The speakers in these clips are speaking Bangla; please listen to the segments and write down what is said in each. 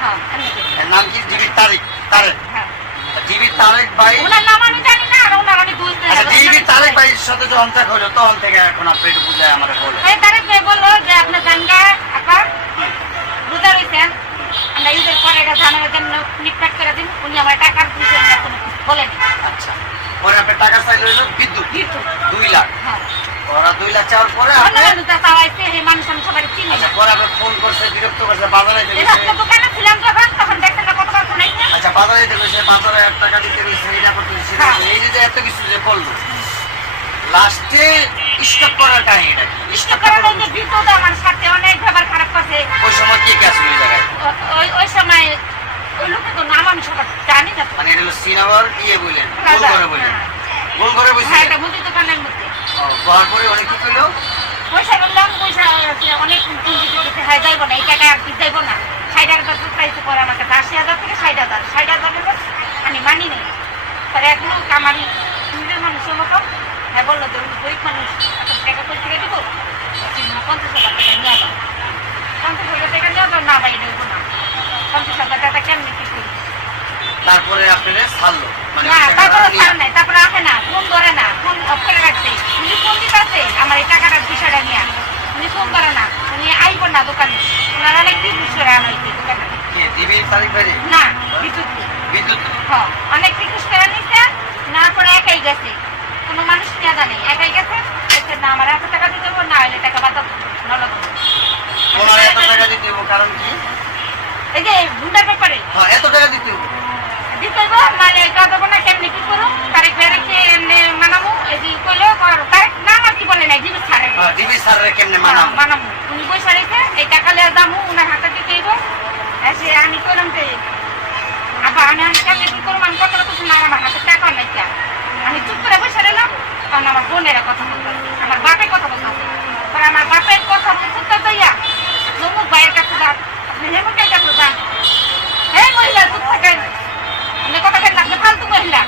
হ্যাঁ এর নাম কি জিবি তারেক তারেক হ্যাঁ জিবি তারেক ভাই ওনার নাম আমি জানি না আর ওনার আমি বুঝতে আচ্ছা জিবি তারেক ভাইয়ের সাথে যখন দেখা হলো তখন থেকে এখন আপনি একটু বুঝায় আমাদের বলে এই তারেক ভাই বললো যে আপনার জানগা আপা রোজা রয়েছেন আমরা ঈদের পরে এটা জানার জন্য ফ্লিপকার্ট করে দিন উনি আমার টাকার বিষয়ে কোনো কিছু বলেন আচ্ছা পরে আপনি টাকা চাইলে হলো বিদ্যুৎ 2 লাখ হ্যাঁ ওরা 2 লাখ চাওয়ার পরে অন্য মানুষটা চাওয়াইছে এই মানুষ আমি সবাই চিনি আচ্ছা পরে আপনি ফোন করছে বিরক্ত করছে বাজারে এই গেছে রাস্তা দোকানে ছিলাম যখন তখন দেখছেন না কত কথা নাই আচ্ছা বাজারে গেছে বাজারে 1 টাকা দিতে গেছে এটা করতে গেছে হ্যাঁ। এই যে এত কিছু যে করলো লাস্টে স্টপ করার কাহিনী এটা স্টপ কারণ করার ওই যে বিদ্যুৎ আমার সাথে অনেক ব্যবহার খারাপ করছে ওই সময় কি কাজ হয়ে যায় ওই সময় ওই লোকে তো নাম আমি সবার জানি না মানে এটা হলো সিনেমার ইয়ে বললেন গোল করে বললেন গোল করে হ্যাঁ বলছেন এটা মুদি দোকানের মধ্যে হওয়ার পরে অনেক কি করলো পয়সা বললাম পয়সা অনেক পুঁজি দিতে হয় যাইব না এই টাকা আর কি যাইব না 60,000 প্রাইসে পরে আমার কাছে 80,000 থেকে 60,000 60,000 আমি মানি নেই পরে এখনো কামারি নিজের মানুষের মতো হ্যাঁ বললো যে গরিব মানুষ এখন টাকা কই থেকে দেবো 50,000 টাকা নিয়ে যাও 50,000 টাকা নিয়ে যাও না বাইরে দেবো না 50,000 টাকা কেমনি কি করি তারপরে আপনারা ছাড়লো মানে না তারপরে ছাড় নাই তারপরে আসে না ফোন ধরে না ফোন অফ করে রাখছে উনি ফোন দিতে আছে আমার এই টাকাটার বিষয়টা নিয়ে উনি ফোন করে না উনি আইব না দোকানে ওনার অনেক রিকুয়েস্ট করে আনাইছে দোকানে কে দিবি তারিখ বাইরে না বিদ্যুৎ বিদ্যুৎ হ্যাঁ অনেক রিকুয়েস্ট করে নিছে না পরে একাই গেছে কোনো মানুষ নিয়ে জানে একাই গেছে বলছে না আমার এত টাকা দিতে হবে না হলে টাকা বাতাব নলব ওনার এত টাকা দিতে হবে কারণ কি এই যে গুন্ডার ব্যাপারে হ্যাঁ এত টাকা দিতে হবে দিতে হবে মানে কাঁদব না কেমনি কি করুন তারিখ বেড়েছে এমনি মানামু এই যে কইলো তারিখ নাম আর কি বলে নাই দিবি ছাড়ে হ্যাঁ দিবি স্যারের কেমনে মানাম মানামু উনি পয়সা রেখে এই টাকা লিয়ে দামু উনার হাতে দিতে হইব এসে আমি কইলাম যে আবার আমি কেমনি কি করবো আমি কথাটা কিছু নাই আমার হাতে টাকা নাই কে আমি চুপ করে বসে রইলাম কারণ আমার বোনেরা কথা বলতে আমার বাপের কথা বলতে পরে আমার বাপের কথা বলতে দইয়া নমুক ভাইয়ের কাছে যান আপনি হেমন্তের কাছে যান হে মহিলা চুপ থাকেন আপনি কথা কেন লাগবে ফালতু মহিলা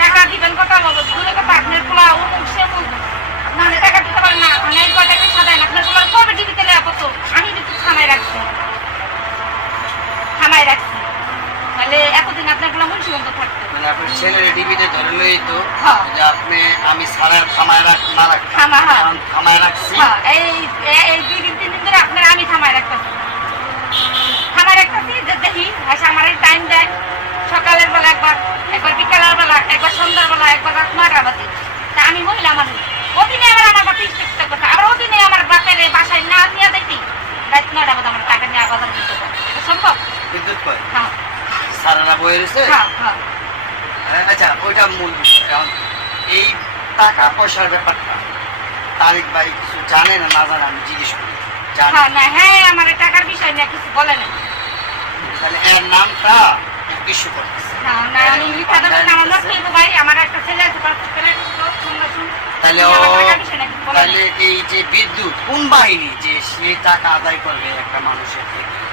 টাকা দিবেন কথা বলবো দূরে কথা আপনার পোলা অমুক সেমুক আপনার টাকা দিতে পারেন না অনেক কটাকে সাজায় আপনার পোলার কবে টিভিতে লেয়া পড়তো আমি কিন্তু থানায় রাখছি তাহলে এতদিন আপনার পোলা মুন্সিগঞ্জ থাকতো মানে আপনার ছেলের ডিবিতে ধরে লই তো হ্যাঁ। যে আপনি আমি সারা থামায় রাখ না রাখ থামা, হ্যাঁ। থামায় রাখছি হ্যাঁ এই 2 দিন 3 দিন ধরে আপনার আমি থামায় রাখতেছি যে দেখি আচ্ছা আমার এই টাইম দেয় সকালের বেলা একবার বিকালের বেলা একবার সন্ধ্যার বেলা একবার রাত 9টার বাজে তা আমি মহিলা মানুষ ওদিনে আবার আমার বাপে চেষ্টা করছে আবার ওদিনে আমার বাপের বাসায় না নিয়ে দেখি রাত 9টা বাজে আমার টাকা নিয়ে বাজার দিতে পারে এটা সম্ভব বিদ্যুৎ কয় হ্যাঁ সারানা বয়ে রয়েছে হ্যাঁ হ্যাঁ আচ্ছা ওইটা মূল বিষয় এখন এই টাকা পয়সার ব্যাপারটা তারিক ভাই কিছু জানে না না জানে আমি জিজ্ঞেস করি জানে হ্যাঁ না হ্যাঁ আমার এই টাকার বিষয় নিয়ে কিছু বলে না তাহলে এর নামটা ইস্যু করতেছে হ্যাঁ না আমি মিথ্যা দেবো না আমার লক্ষ্মী ভাই আমার একটা ছেলে আছে ছেলে তাহলে তাহলে এই যে বিদ্যুৎ কোন বাহিনী যে সে টাকা আদায় করবে একটা মানুষের থেকে